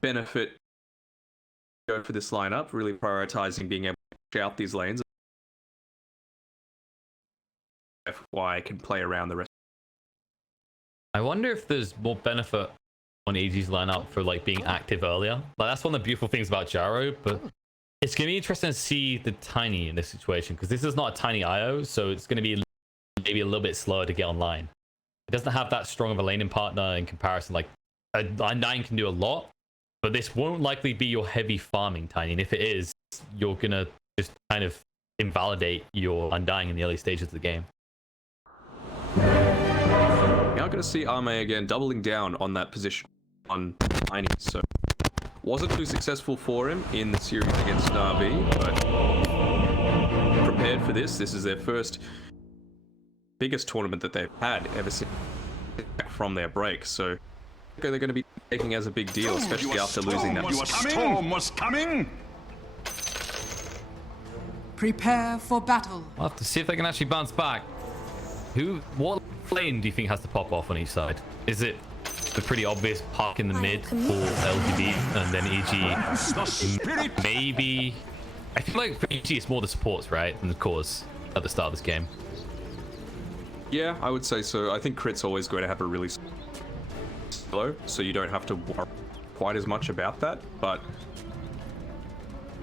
benefit go for this lineup, really prioritizing being able to push out these lanes. FY can play around the rest. I wonder if there's more benefit on EG's lineup for like being active earlier. Like that's one of the beautiful things about Gyro, but it's going to be interesting to see the Tiny in this situation because this is not a Tiny IO, so it's going to be maybe a little bit slower to get online. It doesn't have that strong of a laning partner in comparison. Like Undying can do a lot, but this won't likely be your heavy farming Tiny, and if it is, you're going to just kind of invalidate your Undying in the early stages of the game. Now going to see Arme again doubling down on that position on Tiny, so wasn't too successful for him in the series against Na'Vi, but prepared for this. This is their first biggest tournament that they've had ever since from their break, so they're going to be taking as a big deal, especially after losing that. Your storm was coming. Prepare for battle. We'll have to see if they can actually bounce back. What lane do you think has to pop off on each side? Is it the pretty obvious park in the mid for LGD and then EG? Maybe. I feel like for EG it's more the supports, right, than the cores at the start of this game. Yeah, I would say so. I think Crit's always going to have a really slow, so you don't have to worry quite as much about that, but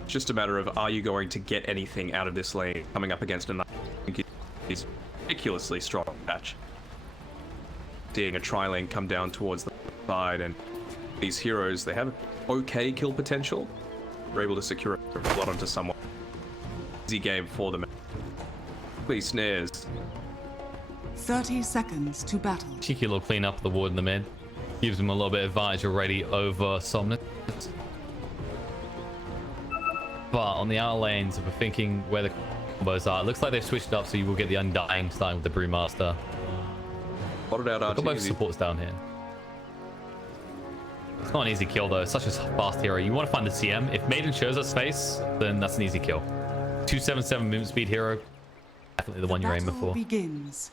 just a matter of, are you going to get anything out of this lane coming up against another? I think it's ridiculously strong patch. Seeing a tri-lane come down towards the side, and these heroes, they have okay kill potential. They're able to secure a blood onto someone. Easy game for them. Please snares. 30 seconds to battle. Cheeky little clean up the ward in the mid. Gives them a little bit of advantage already over Somnus. But on the outer lanes, if we're thinking where the combos are, it looks like they've switched up, so you will get the Undying starting with the Brewmaster. Spotted out Got both supports down here. It's not an easy kill though. It's such a fast hero. You want to find the CM. If Maiden shows us space, then that's an easy kill. 277 movement speed hero. Definitely the one you're aiming for. Begins.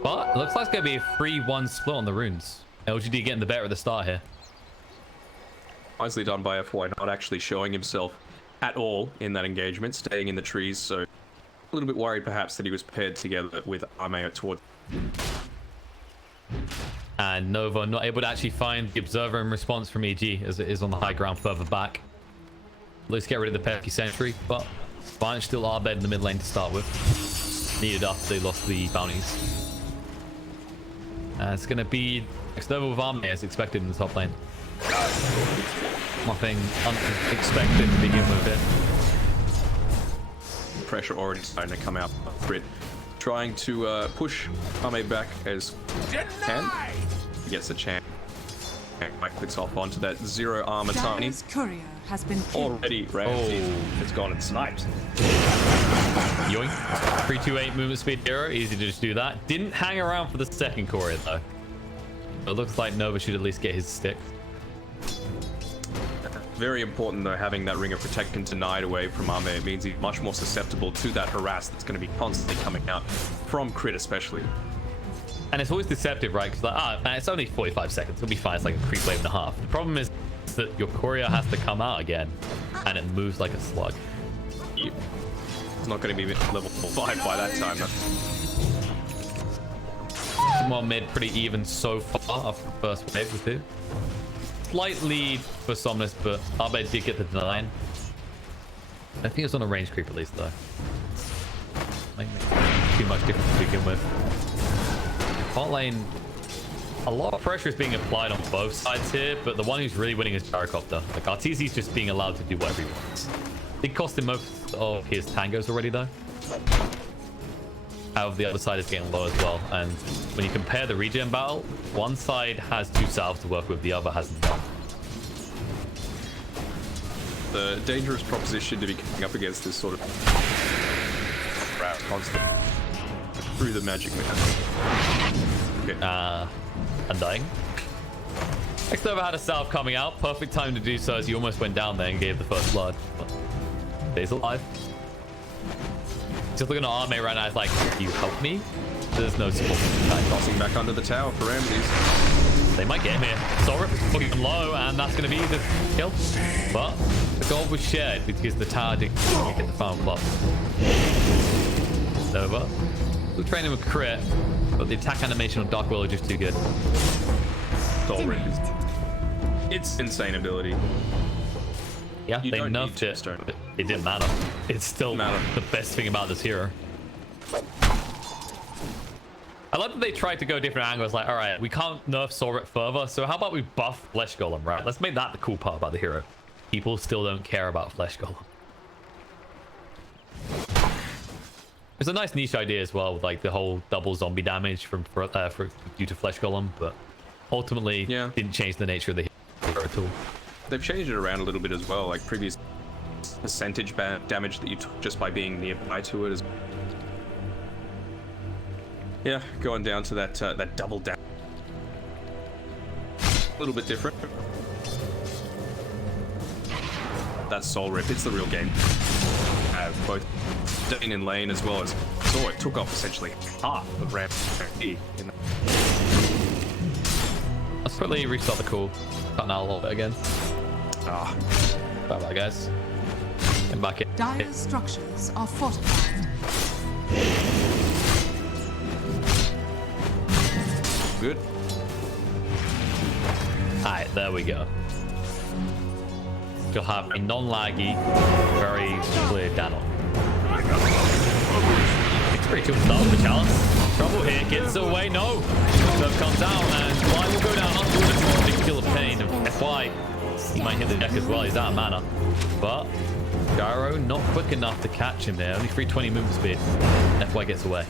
But it looks like it's going to be a 3-1 split on the runes. LGD getting the better at the start here. Nicely done by FY, not actually showing himself at all in that engagement, staying in the trees, so a little bit worried perhaps that he was paired together with Arme towards. And Nova not able to actually find the observer in response from EG as it is on the high ground further back. Let's get rid of the Pesky Sentry, but fine, still Arbed in the mid lane to start with. Needed after they lost the bounties. It's going to be next over with Arme as expected in the top lane. Nothing unexpected to begin with here. Pressure already starting to come out. Crit trying to push Arme back as can. He gets a chance. And clicks off onto that zero armor Tiny. Courier has been Already Ramsey has gone and sniped. Yoink. 328 movement speed hero. Easy to just do that. Didn't hang around for the second courier though. It looks like Nova should at least get his stick. Very important though, having that ring of protection denied away from Arme. It means he's much more susceptible to that harass that's going to be constantly coming out from Crit especially. And it's always deceptive, right? Because like, man, it's only 45 seconds. It'll be fine. It's like a creep wave and a half. The problem is that your courier has to come out again, and it moves like a slug. It's not going to be level 5 by that time. More mid, pretty even so far after the first wave with two. Slight lead for Somnus, but Arbed did get the deny. I think it's on a range creep at least, though. Might make too much difference to begin with. Bot lane, a lot of pressure is being applied on both sides here, but the one who's really winning is Gyrocopter. Like, Arteezy's just being allowed to do whatever he wants. It cost him most of his tangos already, though. However, the other side is getting low as well, and when you compare the regen battle, one side has 2 salves to work with, the other has none. The dangerous proposition to be coming up against this sort of constant through the magic mechanic. Okay. Undying. Next over had a salve coming out, perfect time to do so as he almost went down there and gave the first blood. But stays alive. Just looking at Arme right now, it's like, can you help me? There's no support. Tossing back under the tower for Ramses. They might get him here. Sorip is fucking low, and that's going to be the kill. But the gold was shared because the tower didn't get the final club. It's over. Still training with crit, but the attack animation on Dark Will are just too good. Sorip is... It's insane ability. Yeah, You they don't need nerfed it, Tombstone. but it didn't matter. It's still the best thing about this hero. I love that they tried to go different angles. Like, all right, we can't nerf Sorip further, so how about we buff Flesh Golem, right? Let's make that the cool part about the hero. People still don't care about Flesh Golem. It's a nice niche idea as well, with like the whole double zombie damage due to Flesh Golem, but ultimately didn't change the nature of the hero at all. They've changed it around a little bit as well, like previous percentage damage that you took just by being nearby to it. Yeah, going down to that that double down. A little bit different. That's Soul Rip. It's the real game. Both Dane in lane as well as it took off essentially half of ramp. Let's quickly restart the call. Cut out a little bit again. Bye bye guys. Get back in. Dire structures are fortified. Good. Alright, there we go. You'll have a non-laggy, very clear Dano. It's pretty cool to start with the challenge. Trouble here, gets away, no! Serve comes down and Fly will go down onto the big kill of pain of FY. He might hit the deck as well, he's out of mana. But Gyro not quick enough to catch him there, only 320 movement speed. FY gets away.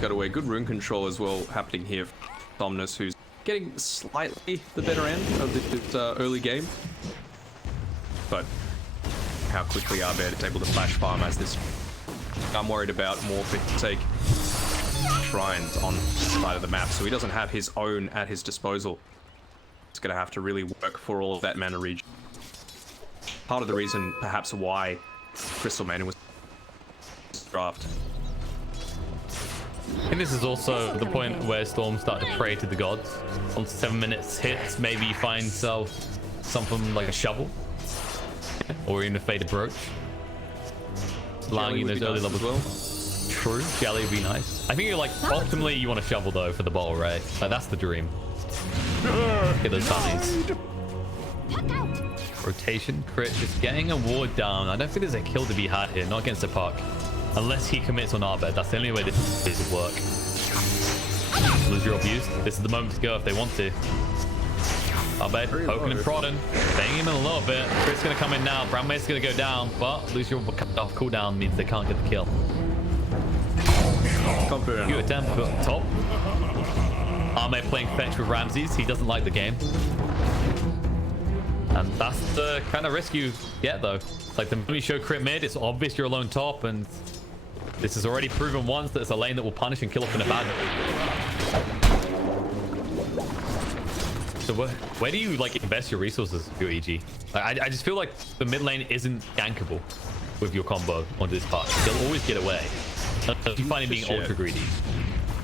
Got away. Good rune control as well happening here. Somnus, who's getting slightly the better end of this early game. But how quickly Abed is able to flash farm as this... I'm worried about more fit to take shrines on the side of the map, so he doesn't have his own at his disposal. He's going to have to really work for all of that mana regen. Part of the reason, perhaps, why Crystal Mana was draft. I think this is also the point where Storm start to pray to the gods. Once 7 minutes hits, maybe he finds himself something like a shovel. Or even a faded brooch. Allowing you those early levels. Well. True, jelly would be nice. I think you're like, optimally you want a shovel though for the bottle, right? Like that's the dream. Get those bunnies. Rotation, crit, just getting a ward down. I don't think there's a kill to be had here, not against the puck. Unless he commits on Arbed, that's the only way this would work. Lose your abuse. This is the moment to go if they want to. Arbed poking and prodding, banging him in a little bit. Crit's gonna come in now. Brandmaid's gonna go down, but lose your off cooldown means they can't get the kill. Good attempt, but top. Arme playing fetch with Ramses. He doesn't like the game. And that's the kind of risk you get though. Like the moment you show crit mid, it's obvious you're alone top, and this has already proven once that it's a lane that will punish and kill off in a bad. So where do you like invest your resources for your EG? Like, I just feel like the mid lane isn't gankable with your combo onto this part. They'll always get away. You find him being ultra greedy.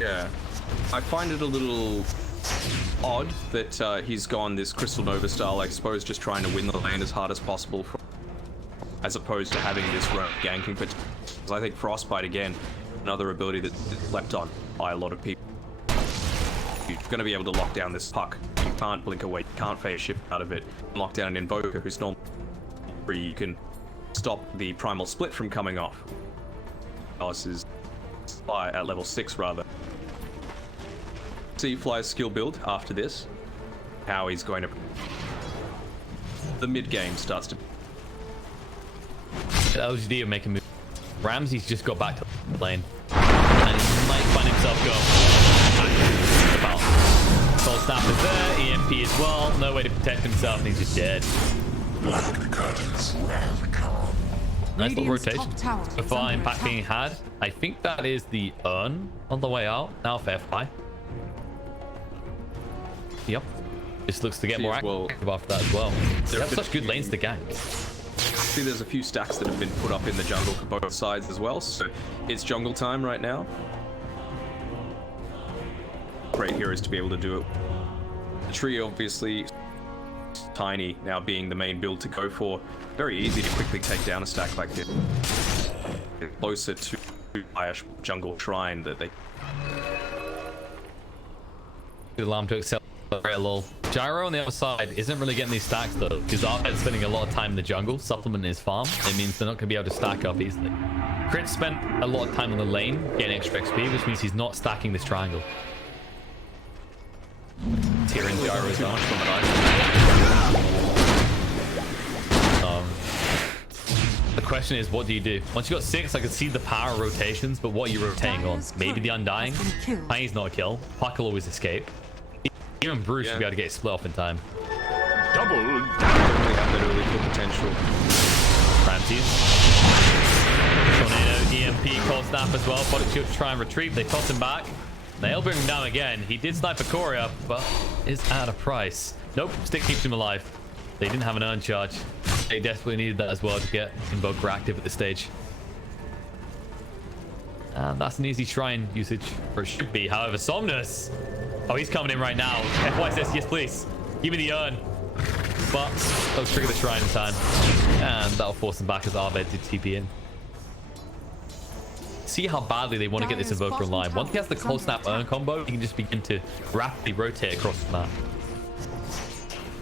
Yeah, I find it a little odd that he's gone this Crystal Nova style, I suppose, just trying to win the lane as hard as possible, as opposed to having this rogue ganking. But I think Frostbite, again, another ability that's left on by a lot of people. You're going to be able to lock down this puck. You can't blink away, you can't phase shift out of it. Lock down an Invoker who's normally free. You can stop the Primal Split from coming off. Alice is at level 6 rather. See Fly's skill build after this. How he's going to... The mid game starts to... LGD will make a move. Ramsey's just got back to the lane. And he might find himself go... Soul Snap is there, EMP as well. No way to protect himself, and he's just dead. Nice little rotation. Before impact being had, I think that is the urn on the way out. Now for FI. Yep. Just looks to get more active after that as well. They have such good lanes to gank. See, there's a few stacks that have been put up in the jungle for both sides as well, so it's jungle time right now. great heroes to be able to do it. The tree, obviously, Tiny now being the main build to go for. Very easy to quickly take down a stack like this. Closer to Irish jungle shrine that they. Alarm to accelerate a little. Gyro on the other side isn't really getting these stacks though, because Arved's spending a lot of time in the jungle, supplementing his farm. It means they're not going to be able to stack up easily. Crit spent a lot of time on the lane getting extra XP, which means he's not stacking this triangle. Tearing Gyro's too up. much from an The question is, what do you do? Once you got 6, I can see the power of rotations, but what are you rotating on? Maybe the Undying? Tiny's not a kill. Puck will always escape. Even Bruce should be able to get split off in time. Double Don't really have that early kill potential. Ramses. Tornado, EMP, cold snap as well. Body shield to try and retreat. They toss him back. They'll bring him down again. He did snipe a Courier, but is at a price. Nope, stick keeps him alive. They didn't have an urn charge. They desperately needed that as well to get Invoker active at this stage. And that's an easy shrine usage, or it should be. However, Somnus. Oh, he's coming in right now. FY says, yes, please. Give me the urn. But they'll trigger the shrine in time. And that'll force them back as Arved did TP in. See how badly they want to get this Invoker online. Once he has the cold snap urn combo, he can just begin to rapidly rotate across the map.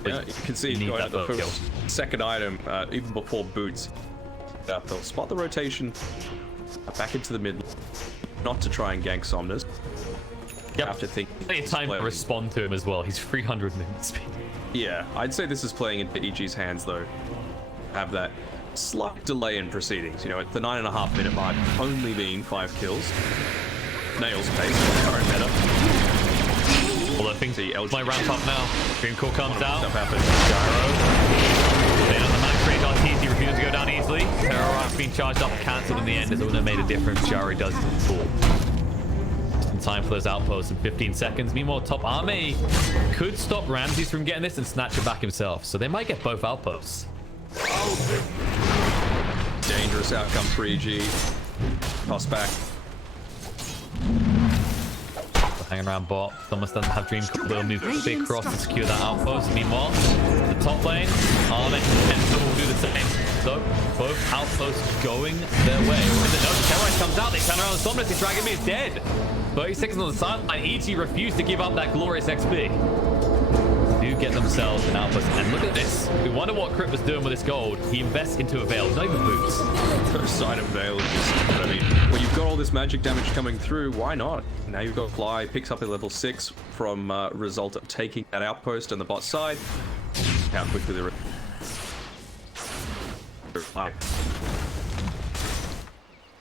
Yeah, you can see need going that at the kill. first, second item, even before boots. They'll spot the rotation, back into the mid, not to try and gank Somnus. Yep. After thinking, Plenty of time to respond to him as well. He's 300 movement speed. Yeah, I'd say this is playing into EG's hands though. Have that slight delay in proceedings. You know, at the 9.5 minute mark, only being 5 kills. Nails pace, current meta. Although things LGD might ramp up now. Dream Core comes out. Stuff happens. Gyro. They on the max range RTZ refuses to go down easily. Terror Arc's being charged up and cancelled in the end as it wouldn't have made a difference. Gyro does it in full. Just in time for those outposts in 15 seconds. Meanwhile, top Arme could stop Ramses from getting this and snatch it back himself. So they might get both outposts. Dangerous outcome for EG. Toss back. Hanging around bot. Thomas doesn't have Dream Core. They'll move big across to secure that outpost. Meanwhile, the top lane, Arme and Phil will do the same. So, both outposts going their way. When the note Terrorize comes out, they turn around and Somnus, the Dragon Beast is dead. 30 seconds on the sideline. EG refused to give up that glorious XP. Do get themselves an outpost. And look at this. We wonder what Crypt was doing with this gold. He invests into a Veil. Not even boots. First sight of Veil is just, I mean, when you've got all this magic damage coming through, why not? Now you've got Fly, picks up a level 6 from result of taking that outpost on the bot side. How quickly the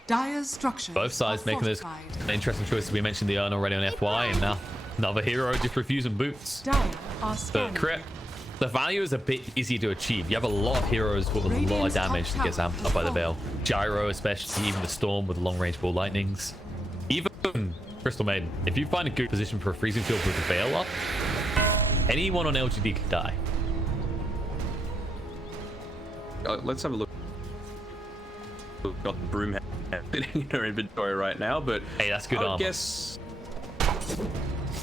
Dire's structures Both sides are making those fortified. interesting choices. We mentioned the urn already on FY, and now another hero just refusing boots. Dire are The scanning. crit, the value is a bit easier to achieve. You have a lot of heroes with a lot of damage that gets amped up by the Veil. Gyro especially, even the Storm with long range ball lightnings. Even Crystal Maiden. If you find a good position for a freezing field with the Veil up, anyone on LGD could die. let's have a look. We've got the broom sitting in her inventory right now, but Hey, that's good I would armor. guess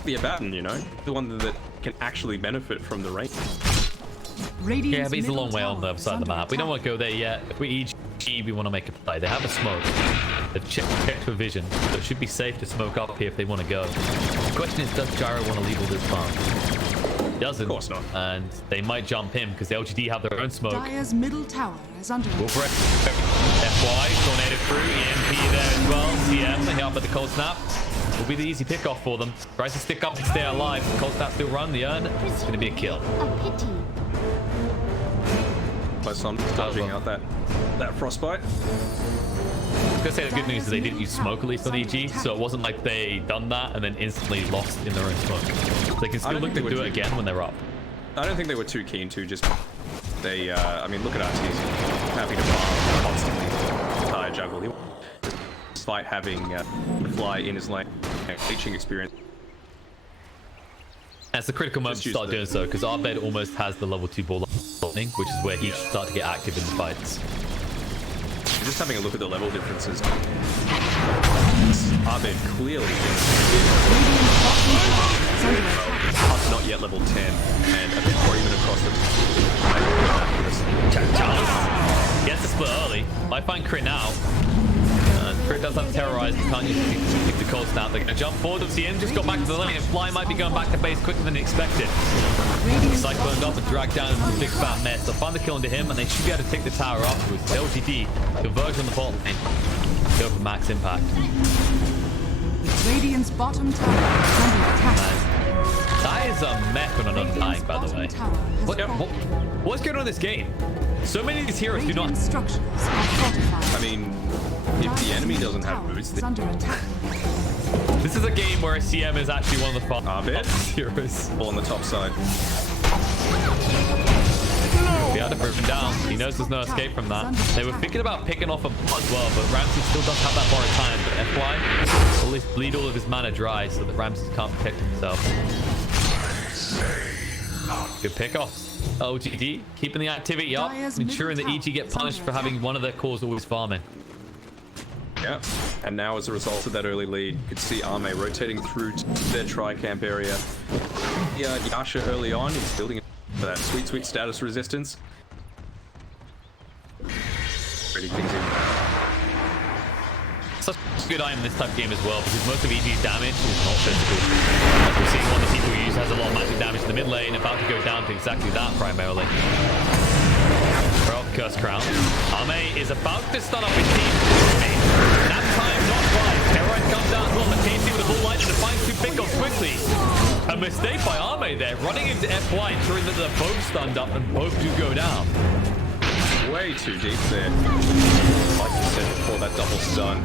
the Abaddon, you know, the one that can actually benefit from the range. Radiant's Yeah, but he's a middle long way on tower the other is side of the under map. We don't want attack. to go there yet. If we EG, we want to make a play. They have a smoke. They've checked for vision, so it should be safe to smoke up here if they want to go. The question is, does Gyro want to leave all this farm? He doesn't. Of course not. And they might jump him because the LGD have their own smoke. Dire's middle tower is under We'll attack. break FY, tornado through, EMP there as well. CM, they help with the cold snap. Will be the easy pick off for them. Tries to stick up and stay alive. Cold snap still run, the urn. It's going to be a kill. A pity. My son dodging out that frostbite. I was gonna say the good news is they didn't use smoke at least on EG, so it wasn't like they done that and then instantly lost in their own smoke. They can still don't look think to they do would it do- again when they're up. I don't think they were too keen to. Just they, I mean, look at Arteezy, happy to farm constantly, entire jungle. Despite having Fly in his lane, teaching experience. And it's the critical moment to use start the- doing so, because Arbed almost has the level 2 ball lightning, which is where he should start to get active in the fights. Just having a look at the level differences. Arbed clearly. yet level 10, and a bit more even across the... Chalice gets the split early. Might find Crit now. Crit does have Terrorize. Can't use the cold snap. They're going to jump forward. See him just got back to the lane. And Fly might be going back to base quicker than expected. Cycloned up and dragged down into a big fat mess. They'll find the kill into him, and they should be able to take the tower afterwards. LGD converge on the bottom lane. Go for max impact. Radiant's bottom tower is under attack. That is a mech on an undying, by the way. What's going on in this game? So many of these heroes do not... Structures are fortified. I mean, if the enemy doesn't have boots, is under attack. This is a game where CM is actually one of the fastest heroes. All on the top side. Be able to bring him down. He knows there's no escape from that. They were thinking about picking off him as well, but Ramsey still does have that borrowed time. But FY will at least bleed all of his mana dry so that Ramsey can't protect himself. Good pickoffs. LGD keeping the activity up, ensuring that EG get punished for having one of their cores always farming. Yeah, and now as a result of that early lead, you could see Arme rotating through to their tri-camp area. Yasha early on is building for that sweet status resistance. Pretty things in. Such a good item in this type of game as well, because most of EG's damage is not physical. As we're seeing, one of the people who use has a lot of magic damage in the mid lane, about to go down to exactly that primarily. Well, Curse Crown. Arme is about to stun up his team. That time, not quite. Terrorite comes down as well, but TNC with a full light and finds two pickoffs quickly. A mistake by Arme there, running into FY, ensuring that they're both stunned up and both do go down. Way too deep there. Like you said before, that double stun.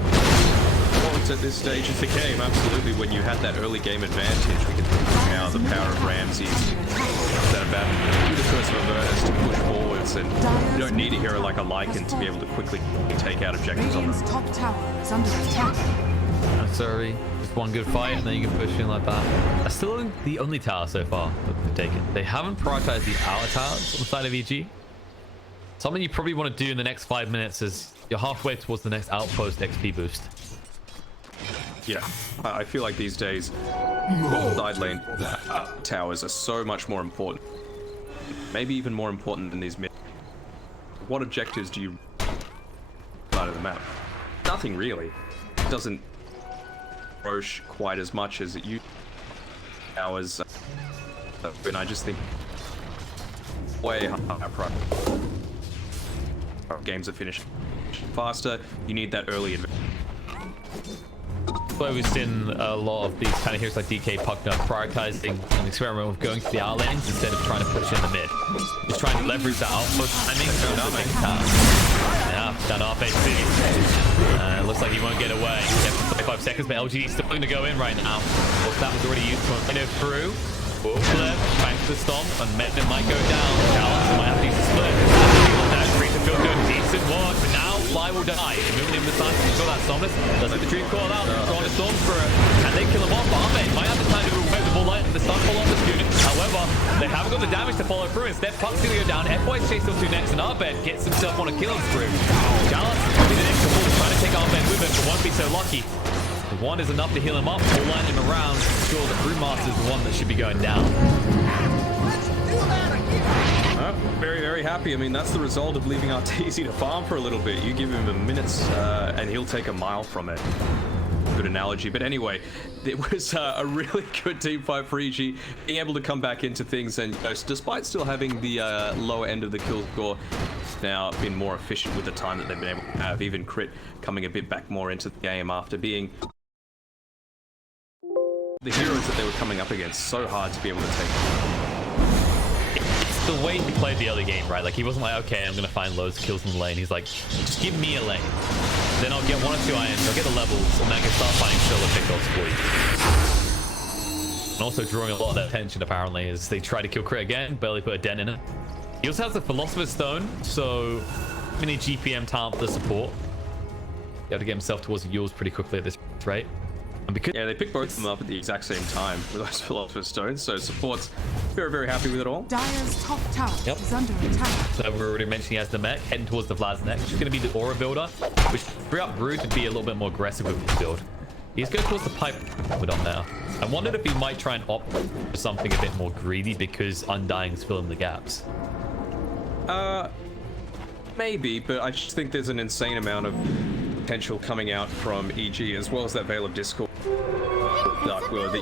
Points at this stage of the game, absolutely. When you had that early game advantage, we can now the power of Ramsey. That about do the curse of Avernus to push forwards, and you don't need a hero like a Lycan to be able to quickly take out objectives on them. Radiant's top tower is under attack. I'm sorry, just one good fight and then you can push in like that. That's still the only tower so far that they've taken. They haven't prioritized the outer towers on the side of EG. Something you probably want to do in the next 5 minutes is you're halfway towards the next outpost XP boost. Yeah, I feel like these days, side lane towers are so much more important. Maybe even more important than these mid. What objectives do you out of the map? Nothing really. It doesn't roche quite as much as it used towers. And I just think way higher price. Games are finished faster. You need that early advantage. Where we've seen a lot of these kind of heroes like DK Puckner prioritizing an experiment with going to the out lanes instead of trying to push in the mid. Just trying to leverage that output timing. Yeah, that RP speed. Looks like he won't get away. Yeah, 25 seconds, but LGD still going to go in right now. Well, that was already used to through. Flip, back to the stomp, and Medvin might go down. Chalice might have to use the split. Feel good, decent work, but now Fly will die. Moving in the time to kill that Somnus. Does like the dream call out, throwing a storm for it, and they kill him off. But Arme might have the time to move away the ball light and the stun fall off the student. However, they haven't got the damage to follow through. Instead, Puck's gonna go down. FY's chased them two next, and Arbed gets himself on a killing spree. Chalice will be the next ball, trying to take Arbed with him, but won't be so lucky. The one is enough to heal him up, will line him around. Sure, the Brewmaster is the one that should be going down. Very, very happy. I mean, that's the result of leaving Arteezy to farm for a little bit. You give him a minute and he'll take a mile from it. Good analogy. But anyway, it was a really good team fight for EG, being able to come back into things, and despite still having the lower end of the kill score, now been more efficient with the time that they've been able to have. Even Crit coming a bit back more into the game after being the heroes that they were coming up against so hard to be able to take. The way he played the early game, right? Like, he wasn't like, okay, I'm gonna find loads of kills in the lane. He's like, just give me a lane. Then I'll get 1 or 2 irons, I'll get the levels, and then I can start finding solo pickoffs for you. And also drawing a lot of their attention, apparently, as they try to kill Crit again, barely put a dent in it. He also has the Philosopher's Stone, so many GPM talent for the support. He had to get himself towards the Yules pretty quickly at this rate. And because yeah, they picked both of them up at the exact same time with those Philosopher's Stones, so support's very, very happy with it all. Dire's top tower is under attack. So we already mentioned he has the mech heading towards the Vlad's neck, which is going to be the Aura builder, which free up Brood to be a little bit more aggressive with his build. He's going towards the pipe with on now. I wondered if he might try and opt for something a bit more greedy because Undying's filling the gaps. Maybe, but I just think there's an insane amount of potential coming out from EG, as well as that Veil of Discord. Dark Willow that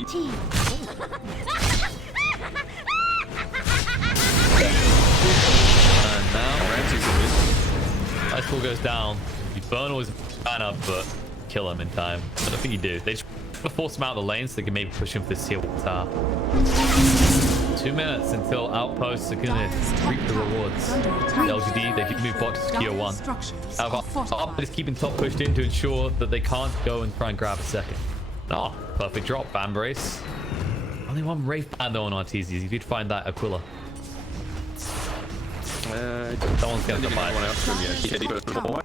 And now Ramsey's in mid. Ice Ball goes down. You burn all his mana, but kill him in time. I don't think you do. They just force him out of the lane so they can maybe push him for this tier 1 tower. 2 minutes until outposts are gonna reap the rewards. LGD, they did move bot to secure 1. However, is keeping top pushed in to ensure that they can't go and try and grab a second. Oh, perfect drop, Van Brace. Only one Wraith Band though on RTZ. You did find that Aquila. Someone's gonna fight.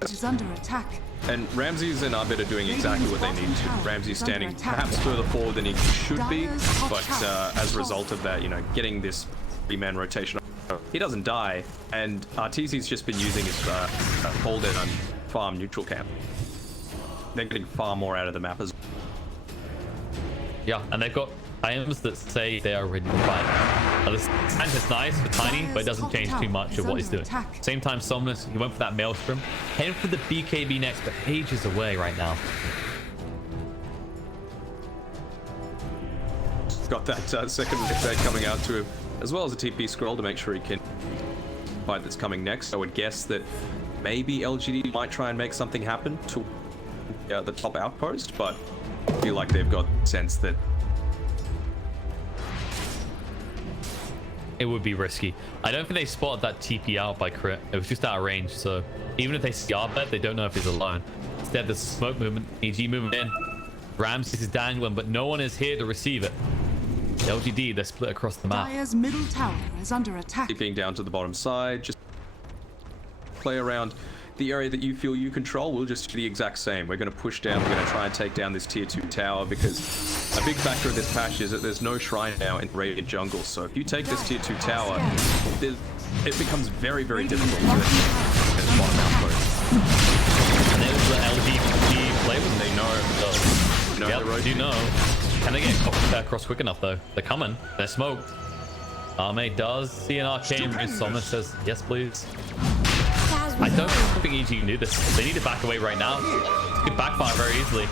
Is under attack. And Ramses and Arbit are doing exactly what they need to. Ramsey's standing perhaps further forward than he should be, but as a result of that, you know, getting this 3-man rotation, he doesn't die, and RTZ's just been using his hold in on farm neutral camp. They're getting far more out of the map as well. Yeah, and they've got items that say they are ready to fight. Now, this stand is nice for Tiny, but it doesn't change too much of what he's doing. Same time, Somnus, he went for that Maelstrom. Heading for the BKB next, but ages away right now. He's got that second effect coming out to him, as well as a TP scroll to make sure he can fight that's coming next. I would guess that maybe LGD might try and make something happen to the top outpost, but I feel like they've got sense that it would be risky. I don't think they spotted that TP out by crit. It was just out of range, so even if they see our bet, they don't know if he's alone. Instead, there's smoke movement, EG movement in. Ramses is dangling, but no one is here to receive it. LGD, they're split across the map. Dire's middle tower is under attack. keeping down to the bottom side, just play around the area that you feel you control. We'll just do the exact same. We're going to push down. We're going to try and take down this tier 2 tower, because a big factor of this patch is that there's no shrine now in raided jungle. So if you take this tier 2 tower, it becomes very, very difficult to get the bottom outpost. And there's the LGD play with They know. yep, the road. do know. Can they get across quick enough though? They're coming. They're smoked. Arme does see an arcane. Somnus says, yes, please. I don't think EG can do this. They need to back away right now. It could backfire very easily.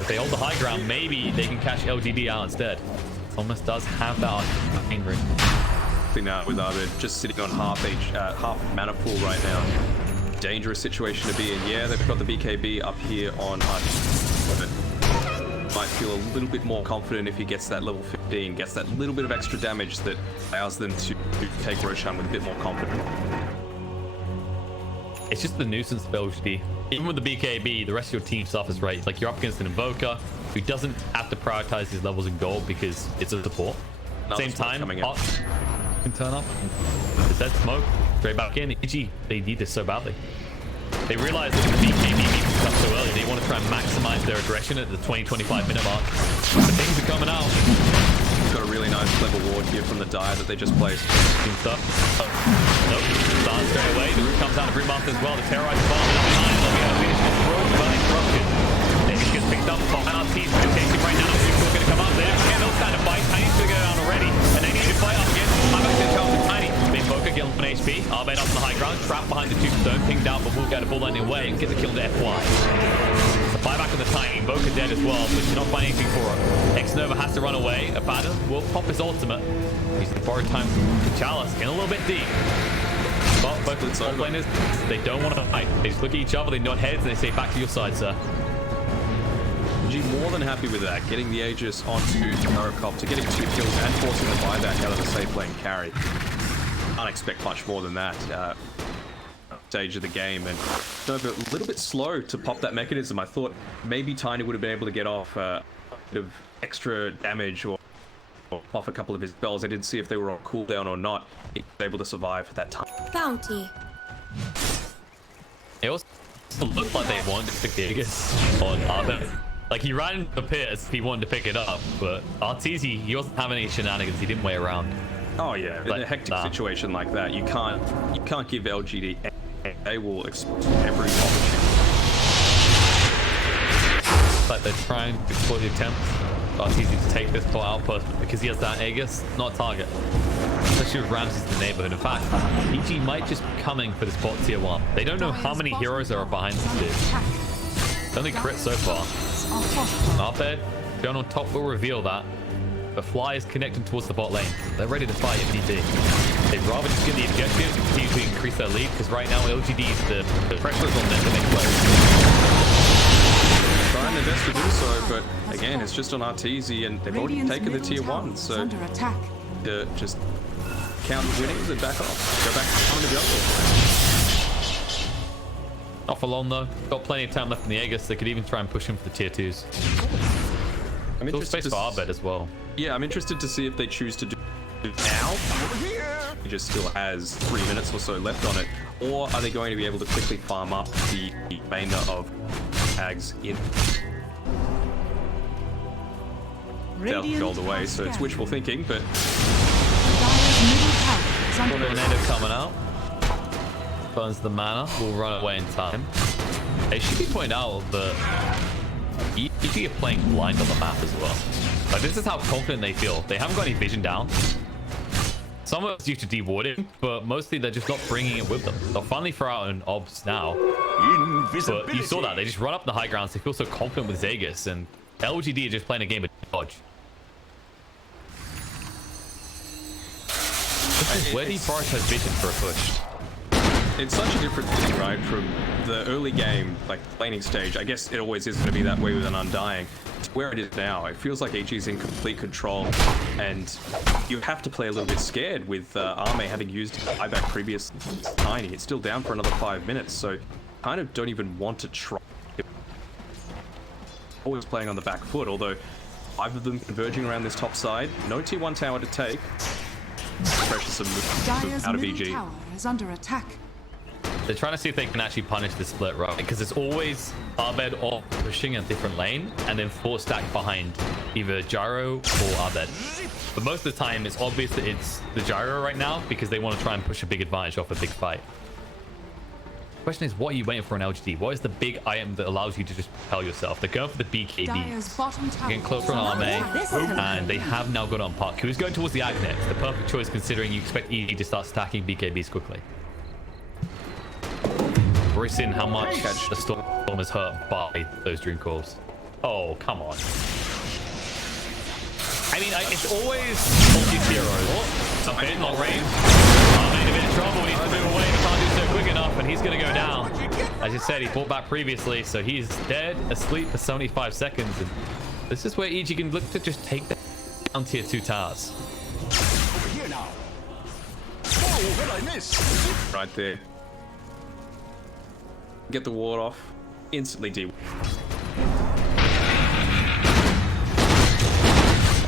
If they hold the high ground, maybe they can catch LGD out instead. Somnus does have that arcane ring. Now with Arbit just sitting on half mana pool right now. Dangerous situation to be in. Yeah, they've got the BKB up here on but might feel a little bit more confident if he gets that level 15, gets that little bit of extra damage that allows them to take Roshan with a bit more confidence. It's just the nuisance of LGD. Even with the BKB, the rest of your team suffers, right? Like, you're up against an Invoker who doesn't have to prioritize his levels in gold because it's a support. Same time, Hot can turn up. It's that smoke straight back in. EG, they need this so badly. They realize that the BKB beats up so early. They want to try and maximize their aggression at the 20-25 minute mark. The things are coming out. Got a really nice clever ward here from the Dire that they just placed. Team stuff. Nope. Starts straight away. The root comes out of Brewmaster as well. The terrorized bomb is behind. They'll be able to finish this road burning corruption. Then he gets picked up. Bomb team's going to take him right now. Root's still going to come up there. Again, they'll stand a fight. Tiny's going to go down already. And they need to fight up again. I'm back to Charles and Tiny. Big Boca getting 1 HP. Arbed up on the high ground. Trapped behind the tombstone. Pinged out, but we'll get a ball landing away and get the kill to FY. The buyback on the Tiny. Boca dead as well, but she's not finding anything for her. X-Nova has to run away. Abaddon will pop his ultimate. He's the borrowed time to Chalice in a little bit deep. But both of the top laners, they don't want to fight. They just look at each other, they nod heads, and they say, back to your side, sir. G more than happy with that, getting the Aegis onto Narokop to getting 2 kills and forcing the buyback out of the safe lane carry. Can't expect much more than that. Stage of the game, and Nova a little bit slow to pop that mechanism. I thought maybe Tiny would have been able to get off a bit of extra damage or off a couple of his spells. I didn't see if they were on cooldown or not. He was able to survive for that time. Bounty. It also looked like they wanted to pick the Aegis on Arbed. Like, he ran the pit as if he wanted to pick it up, but Arteezy, he wasn't having any shenanigans. He didn't wait around. Oh yeah, in a hectic situation like that, you can't give LGD. They will exploit every opportunity. Like, they're trying to exploit the attempts. RTZ to take this bot outpost because he has that Aegis, not a target. Especially with Ramses in the neighborhood. In fact, EG might just be coming for this bot tier 1. They don't know how many heroes are behind this dude. Only crit so far. Arbed, going on top will reveal that. The Fly is connecting towards the bot lane. They're ready to fight if need be. They'd rather just get the objective and continue to increase their lead because right now LGD is the pressure is on them to make plays. Trying their best to do so, but again, it's just on Arteezy, and they've already taken the tier 1, so just count winnings and back off. Go back on the jungle. Not for long though. Got plenty of time left in the Aegis. They could even try and push him for the tier 2s. I'm Still space for Arbed as well. Yeah, I'm interested to see if they choose to do it now. He just still has 3 minutes or so left on it, or are they going to be able to quickly farm up the remainder of tags in gold away? So it's wishful thinking, but Tornado coming out. Burns the mana. Will run away in time. It should be pointed out that EG are playing blind on the map as well. Like, this is how confident they feel. They haven't got any vision down. Some of it's due to dewarding, but mostly they're just not bringing it with them. They'll finally throw out an obs now. But you saw that. They just run up the high grounds. They feel so confident with Aegis, and LGD are just playing a game of dodge. Where do you prioritize vision for a push? it's such a different thing, right, from the early game, like laning stage. I guess it always is going to be that way with an Undying. It's where it is now. It feels like EG is in complete control, and you have to play a little bit scared with Arme having used buyback previous Tiny. It's still down for another 5 minutes, so kind of don't even want to try. Always playing on the back foot, although 5 of them converging around this top side. No tier 1 tower to take. Pressure some moves out of EG. Tower is under attack. They're trying to see if they can actually punish the split, right? Because it's always Arbed or pushing a different lane and then 4 stack behind either Gyro or Arbed. But most of the time, it's obvious that it's the Gyro right now because they want to try and push a big advantage off a big fight. The question is, what are you waiting for in LGD? What is the big item that allows you to just propel yourself? They're going for the BKB. Getting closer on Arme, and they have now got on Puck, who's going towards the Ag next. The perfect choice considering you expect EG to start stacking BKBs quickly. We're seeing how much the Storm is hurt by those Dream Calls. Oh, come on. I mean, it's always heroes. Okay, not range. Arme in a bit of trouble. He needs to move away. He can't do so quick enough, and he's going to go down. As you said, he fought back previously, so he's dead, asleep for 75 seconds. And this is where EG can look to just take down tier 2 towers. Over here now. Whoa, what did I miss? Right there. Get the ward off. Instantly deal.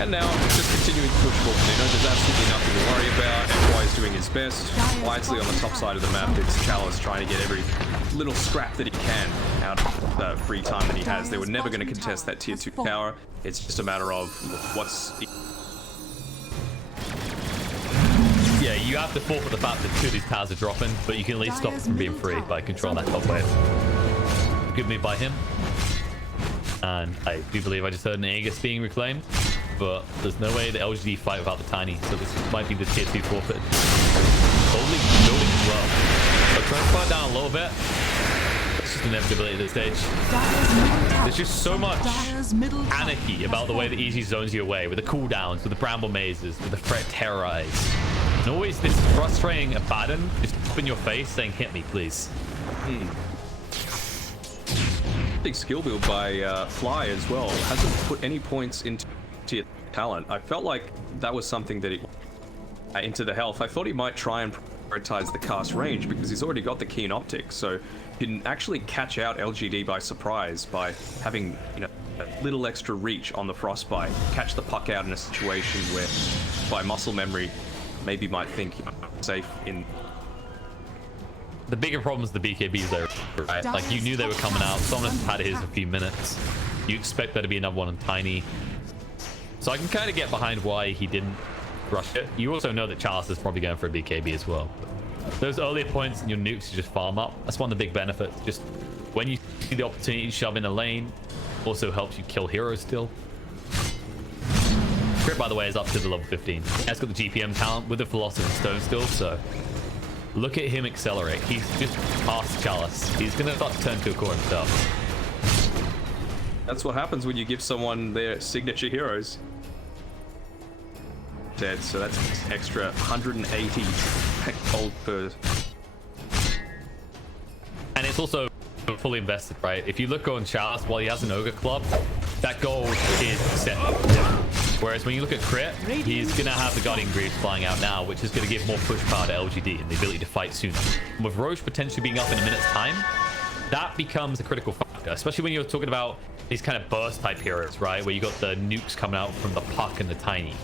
And now, just continuing to push forward. There's absolutely nothing to worry about. FY is doing his best. Wisely on the top side of the map, it's Chalice trying to get every little scrap that he can out of the free time that he has. They were never going to contest that tier 2 tower. It's just a matter of what's... Yeah, you have to fall for the fact that 2 of these towers are dropping, but you can at least stop them from being free by controlling that top wave. Good move by him. And I do believe I just heard an Aegis being reclaimed, but there's no way the LGD fight without the Tiny, so this might be the tier 2 forfeit. Only building as well. So try to slow it down a little bit. It's just inevitability at this stage. There's just so much anarchy about the way that EG zones you away, with the cooldowns, with the bramble mazes, with the threat terrorize. And always this frustrating Abaddon just up in your face saying, hit me, please. Big skill build by Fly as well. Hasn't put any points into tier talent. I felt like that was something that into the health. I thought he might try and prioritize the cast range because he's already got the keen optic, so he can actually catch out LGD by surprise by having, you know, a little extra reach on the frostbite, catch the puck out in a situation where by muscle memory maybe might think, you know, safe in. The bigger problem is the BKBs though, right? Like, you knew they were coming out. Someone has had his for a few minutes. You expect there to be another one on Tiny. So I can kind of get behind why he didn't rush it. You also know that Chalice is probably going for a BKB as well. Those earlier points in your nukes, you just farm up. That's one of the big benefits. Just when you see the opportunity to shove in a lane, also helps you kill heroes still. Crit, by the way, is up to the level 15. He's got the GPM talent with the Philosopher's Stone still, so look at him accelerate. He's just past Chalice. He's going to start to turn to a core himself. That's what happens when you give someone their signature heroes. Dead, so that's extra 180 gold per. And it's also fully invested, right? If you look on Chalice, while he has an Ogre Club, that gold is set. Whereas when you look at Crit, he's going to have the Guardian Greaves flying out now, which is going to give more push power to LGD and the ability to fight sooner. And with Roche potentially being up in a minute's time, that becomes a critical factor, especially when you're talking about these kind of burst type heroes, right? Where you got the nukes coming out from the Puck and the Tiny.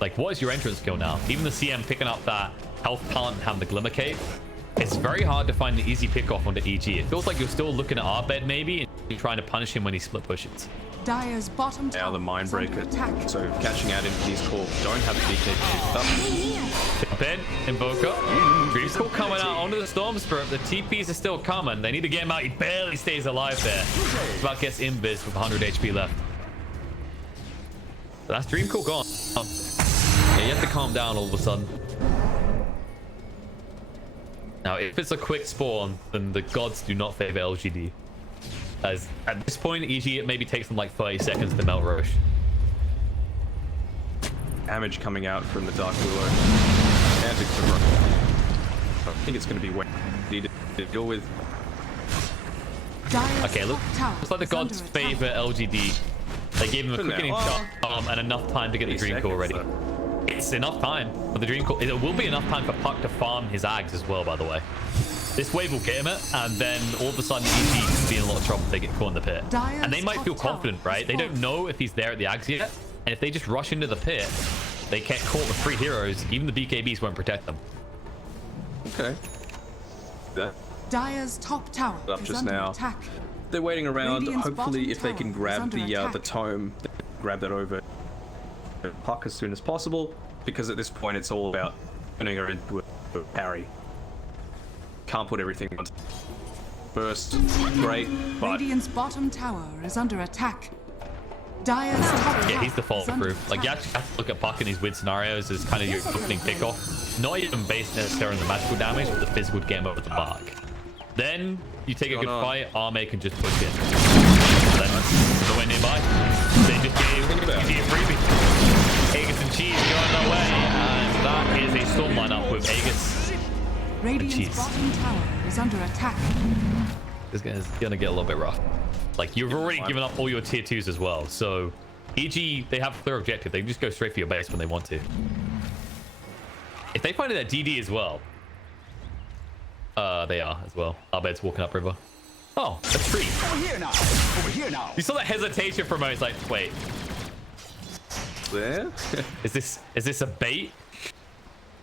Like, what is your entrance skill now? Even the CM picking up that health talent and having the Glimmer Cape, it's very hard to find an easy pick off onto EG. It feels like you're still looking at our bed maybe and trying to punish him when he split pushes. Dire's bottom Now tower the is under Mindbreaker, attack. so catching out into these calls don't have a DK picked up. Jump in, Invoker. Greaves Call coming out onto the Storm Spirit. The TPs are still coming. They need to get him out. He barely stays alive there. About gets invis with 100 HP left. So that's Dream Call gone. Yeah, you have to calm down all of a sudden. Now, if it's a quick spawn, then the gods do not favor LGD. As at this point, EG, it maybe takes them like 30 seconds to melt Roche. Damage coming out from the Dark Willow. Antic for I think it's going to be way needed to deal with. Dire's Okay, look, top tower looks like the is gods under attack. favor LGD. They gave him a For quickening now. charm and enough time to get the 30 Dream Core ready. seconds, It's enough time for the Dream Core. It will be enough time for Puck to farm his Ags as well, by the way. This wave will get him it, and then all of a sudden EG could be in a lot of trouble if they get caught in the pit. Dire's And they might top feel tower confident, is right? They don't know if he's there at the Ags yet, and if they just rush into the pit, they get caught with 3 heroes. Even the BKBs won't protect them. Okay. That Dire's top tower Up is just under now. attack. they're waiting around. Radiant's Hopefully, bottom if they can tower is grab under the attack. tome, they can grab that over Puck as soon as possible. Because at this point, it's all about turning her into a parry. Can't put everything on first. Great, but Radiant's bottom tower is under attack. Dire's top Yeah, tower he's default is under proof. Like, you attack. actually have to look at Puck in these weird scenarios as kind of your opening kickoff. Not even based necessarily on the magical damage, but the physical game over the mark. Then you take a good fight, Arme can just push in. Then, nowhere nearby. They just gave EG a freebie. Aegis and Cheese going their way, and that is a storm lineup with Aegis. Radiant's Jeez. bottom tower is under attack. It's gonna get a little bit rough. Like, you've already given up all your tier 2s as well, so EG, they have a clear objective. They can just go straight for your base when they want to. If they find it at DD as well, they are as well. Our bed's walking up river. Oh, a tree. Over here now. Over here now. You saw that hesitation for a moment. It's like, wait, there. is this a bait?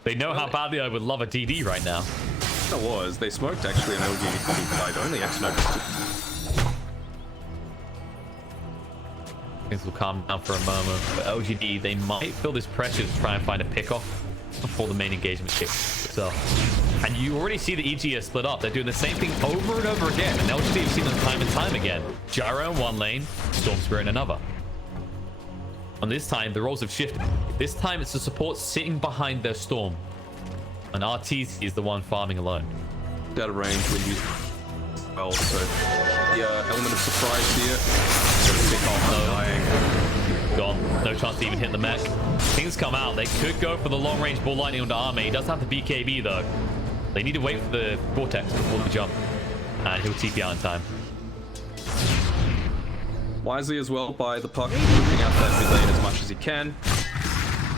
They know how badly I would love a DD right now. That was. They smoked actually an LGD side only. Actually, noticed it. Things will calm down for a moment. But LGD, they might feel this pressure to try and find a pick-off before the main engagement kicks itself. And you already see the EG are split up. They're doing the same thing over and over again. And LGD have seen them time and time again. Gyro in one lane, Storm Spirit in another. And this time, the roles have shifted. This time, it's the support sitting behind their Storm. And RTZ is the one farming alone. Out of range when you well, so the element of surprise here. Gotta pick off dying. Gone. No chance to even hit the mech. Things come out. They could go for the long range ball lightning onto Arme. He does have the BKB though. They need to wait for the Vortex before the jump. And he'll TP out in time. Wisely as well by the Puck, looking out that mid lane as much as he can.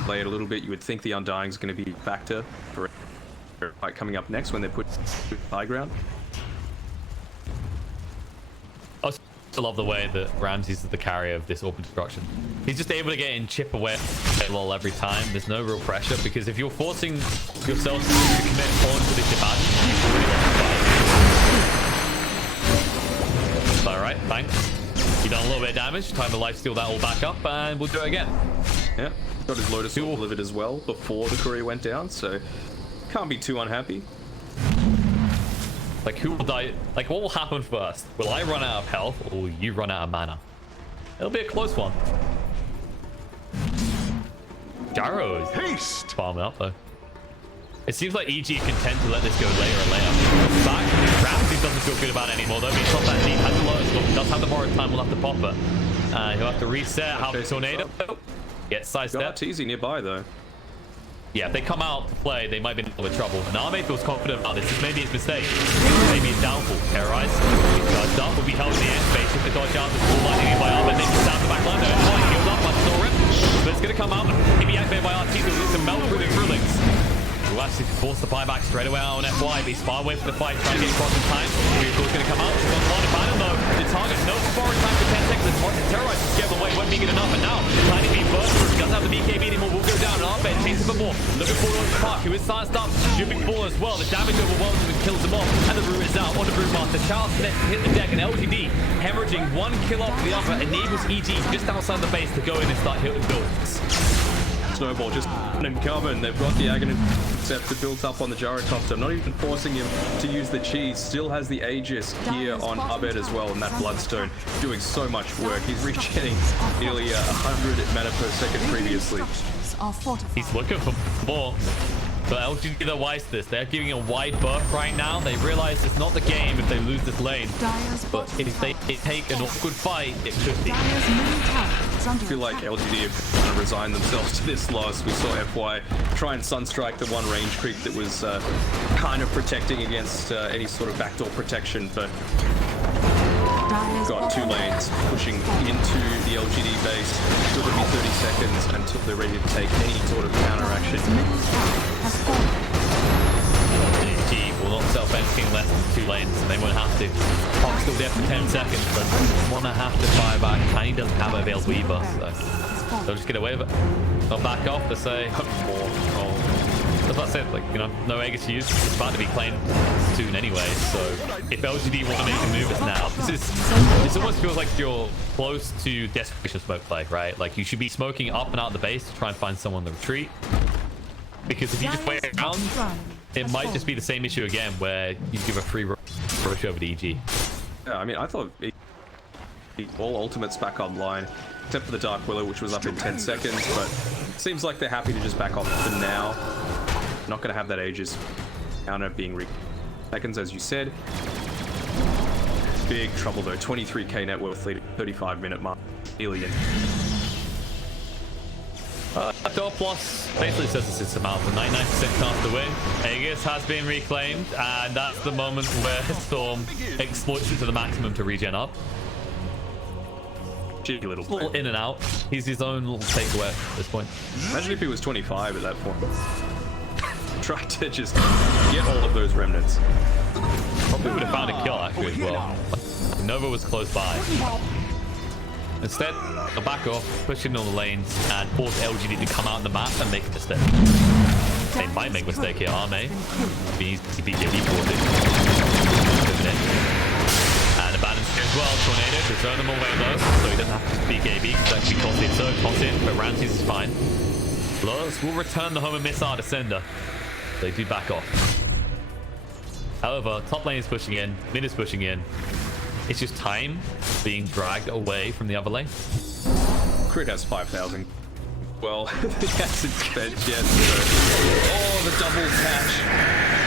Play it a little bit. You would think the Undying is going to be a factor for a fight coming up next when they put high ground. I also love the way that Ramses is the carrier of this Orb Destruction. He's just able to get in chip away lol every time. There's no real pressure because if you're forcing yourself to commit onto this advantage, you've already lost the fight. Alright, thanks. You've done a little bit of damage. Time to lifesteal that all back up and we'll do it again. Yeah, got his Lotus Orb delivered as well before the courier went down, so can't be too unhappy. Like, who will die? Like, what will happen first? Will I run out of health or will you run out of mana? It'll be a close one. Gyro is Haste! farming up though. It seems like EG can tend to let this go later and later. Back, Ramsey doesn't feel good about it anymore though. He's not that deep, has the lowest score, does have the borrowed time, we'll have to pop it. He'll have to reset, have the tornado. Get sidestep. Got easy nearby though. Yeah, if they come out to play, they might be in a little bit of trouble. And Arme feels confident about this. This may be his mistake. Maybe his downfall. Terrorize. Dark will be held in the air space if they dodge out the full lightning by Arme. They can sound the back line. They're flying healed up. I saw rip. But it's going to come out. Maybe activated by RT to look to melt through the Krillings. We'll actually force the buyback straight away out on FY. He's far away from the fight, trying to get across in time. Vehicle's going to come out. He's on one abandon though. The target, no forward time for 10 seconds. Terrorize is scared away. Won't be good enough. And now, Tiny being burst through. Doesn't have the BKB anymore. Will go down. And Arbet chases for more. Looking forward to the park. Who is sized up. Shooting ball as well. The damage overwhelms him and kills him off. And the root is out on the Brewmaster. Charles Smith hit the deck. And LGD, hemorrhaging one kill off the other, enables EG just outside the base to go in and start hitting builds. Snowball just uncovered. They've got the Aghanim Scepter built up on the Gyrocopter. Not even forcing him to use the cheese. Still has the Aegis here on Abed as well, and that Bloodstone doing so much work. He's reaching nearly 100 mana per second previously. He's looking for more. But LGD, they're wise to this. They're giving a wide berth right now. They realize it's not the game if they lose this lane. But if they take an awkward fight, it could be. I feel like LGD have kind of resigned themselves to this loss. We saw FY try and Sunstrike the one range creep that was kind of protecting against any sort of backdoor protection, but got two lanes pushing into the LGD base. Still going to be 30 seconds until they're ready to take any sort of counter action. GG will not self anything less than 2 lanes. They won't have to. Pop's still there for 10 seconds, but want to have to fire back. Tiny doesn't have a available either, so they'll just get away with it. They'll back off to say more. That's what I said, like, you know, no Aegis to use. It's about to be claimed soon anyway, so if LGD want to make a move, it's now. This almost feels like you're close to desperation smoke play, right? Like, you should be smoking up and out of the base to try and find someone to retreat. Because if you just wait around, it might just be the same issue again, where you give a free rush over to EG. Yeah, I mean, I thought all ultimates back online, except for the Dark Willow, which was up in 10 seconds, but it seems like they're happy to just back off for now. Not going to have that Aegis counter being seconds, as you said. Big trouble though. 23k net worth lead, 35-minute mark. Alien. Door Plus basically says this is about the 99% chance to win. Aegis has been reclaimed, and that's the moment where Storm exploits it to the maximum to regen up. Cheeky little Little in and out. He's his own little takeaway at this point. Imagine if he was 25 at that point. Try to just get all of those remnants. Probably would have found a kill actually as well. Nova was close by. Instead, they'll back off, push in all the lanes, and force LGD to come out on the map and make a mistake. They might make a mistake here, Arme. He's BKB ported. And abandons here as well. Tornado to throw them away though, so he doesn't have to BKB because that can be tossed in. So toss in, but Ramses is fine. Blurs will return the home and missile to Cinder. They do back off. However, top lane is pushing in, mid is pushing in. It's just time being dragged away from the other lane. Crit has 5,000. Well, the acid spent, yes. Oh, the double catch.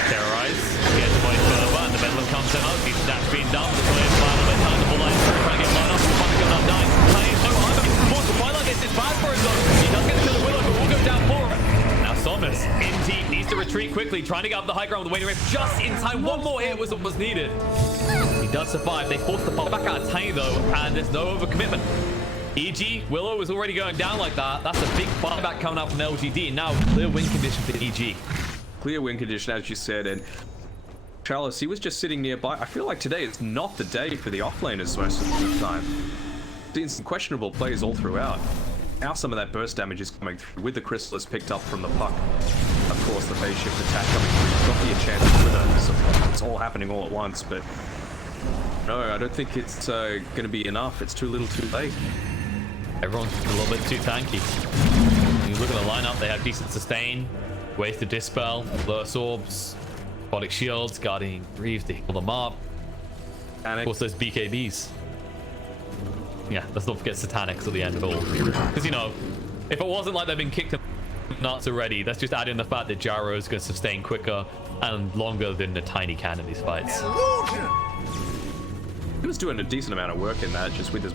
Terrorize. Gets away further, and the Bedlam comes in up. He's dash being done. The player's final, but time to pull line. Trying to get blown up. We'll find the gun dying. Tiny is no armor. Force the twilight. It's bad for him though. He does get to kill the Willow, but we'll go down for it. Now Somnus in deep, needs to retreat quickly, trying to get up the high ground with the Waning Rift just in time. One more hit was what was needed. He does survive. They force the pop back out of Tiny though, and there's no overcommitment. EG, Willow is already going down like that. That's a big buyback coming out from LGD. Now clear win condition for EG. Clear win condition, as you said, and Charles, he was just sitting nearby. I feel like today is not the day for the offlaners most of the time. Seen some questionable plays all throughout. Now some of that burst damage is coming through with the Chrysalis picked up from the puck. Of course, the phase shift attack coming through. Got the enchantment with it, so it's all happening all at once, but no, I don't think it's going to be enough. It's too little too late. Everyone's a little bit too tanky. You look at the lineup, they have decent sustain, ways to dispel, Blur's Orbs, Aquatic Shields, Guardian Greaves to heal them up. Panic. Of course, there's BKBs. Yeah, let's not forget Satanics at the end of all. Because, you know, if it wasn't like they've been kicked in nuts already. That's just adding the fact that Gyro is going to sustain quicker and longer than the Tiny can in these fights. Illusion! He was doing a decent amount of work in that, just with his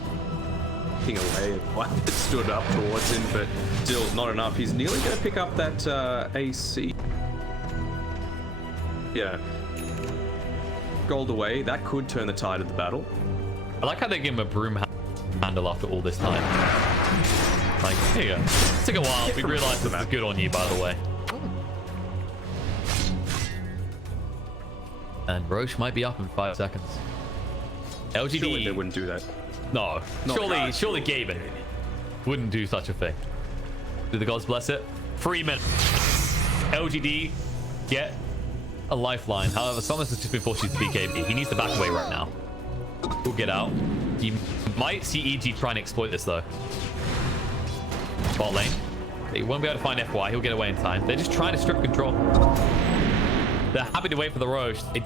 picking away and while it stood up towards him, but still not enough. He's nearly going to pick up that AC. Yeah. Gold away. That could turn the tide of the battle. I like how they give him a broom handle after all this time. Like, here you go. It took a while. We realized this is good on you, by the way. And Roche might be up in 5 seconds. LGD. Surely they wouldn't do that. No. Surely Gaben wouldn't do such a thing. Did the gods bless it? 3 minutes. LGD get a lifeline. However, Summers has just been forced to BKB. He needs to back away right now. He'll get out. He might see EG try and exploit this though. Bot lane. He won't be able to find FY. He'll get away in time. They're just trying to strip control. They're happy to wait for the Roche. They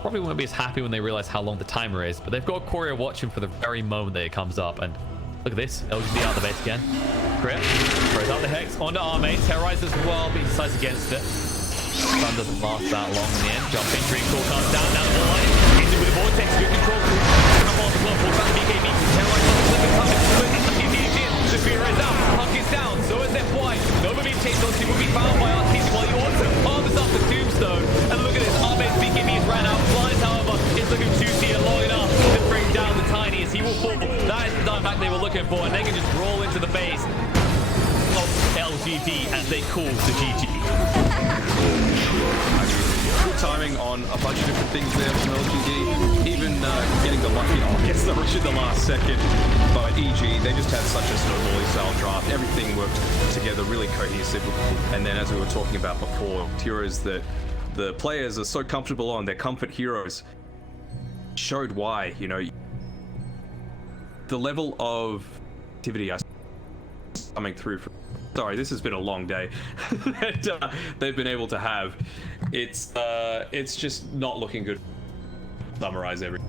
probably won't be as happy when they realize how long the timer is, but they've got a courier watching for the very moment that it comes up. And look at this. LGD out of the base again. Crit. Throws out the Hex onto Arme. Terrorizes as well, but he decides against it. Sun doesn't last that long in the end. Jumping, Dream Call comes down the line. Into with the Vortex, good control. Pull back BKB. Terrorizes on the flipping coming. The fear is out. Punk is down. So is FY. Nova being chased on. He will be found by RTC while he also harvest up the Tombstone. And look at this. Arbe's BKB has ran out. Flies, however, is looking juicy and long enough to bring down the Tiny as he will fall. That is the dieback they were looking for, and they can just roll into the base of LGD as they call the GG. Good timing on a bunch of different things there from LGD. Even getting the lucky gets the rush in the last second. But EG, they just had such a snowballing style draft. Everything worked together really cohesive. And then, as we were talking about before, heroes that the players are so comfortable on, their comfort heroes, showed why. You know, the level of activity I coming through from. Sorry, this has been a long day that they've been able to have. It's just not looking good. Summarize everything.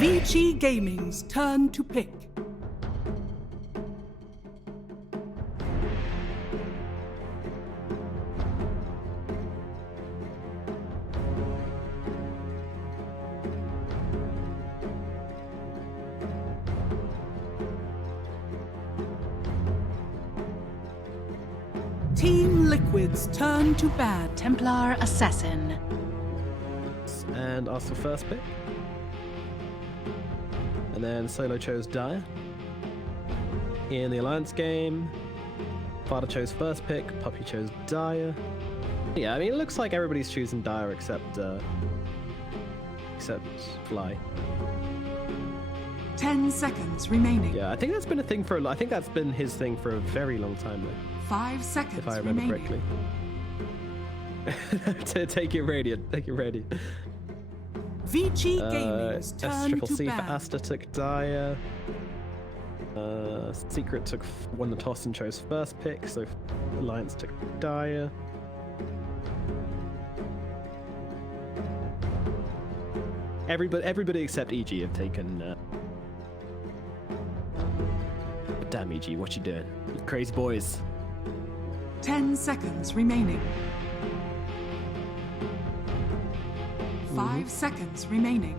VG Gaming's turn to pick. Team Liquid's turn to ban. Templar Assassin. And asked for first pick. And then Solo chose Dire. In the Alliance game, Father chose first pick, Puppy chose Dire. Yeah, I mean, it looks like everybody's choosing Dire except Fly. 10 seconds remaining. Yeah, I think that's been a thing for. I think that's been his thing for a very long time, though, 5 seconds if I remember remaining. correctly. Take it radiant. Take it radiant. VG Gaming's turn to SCCC for ban. Asta took Dire. Secret won the toss and chose first pick, so Alliance took Dire. Everybody except EG have taken. Damn EG, what you doing? You crazy boys. 10 seconds remaining. 5 seconds remaining.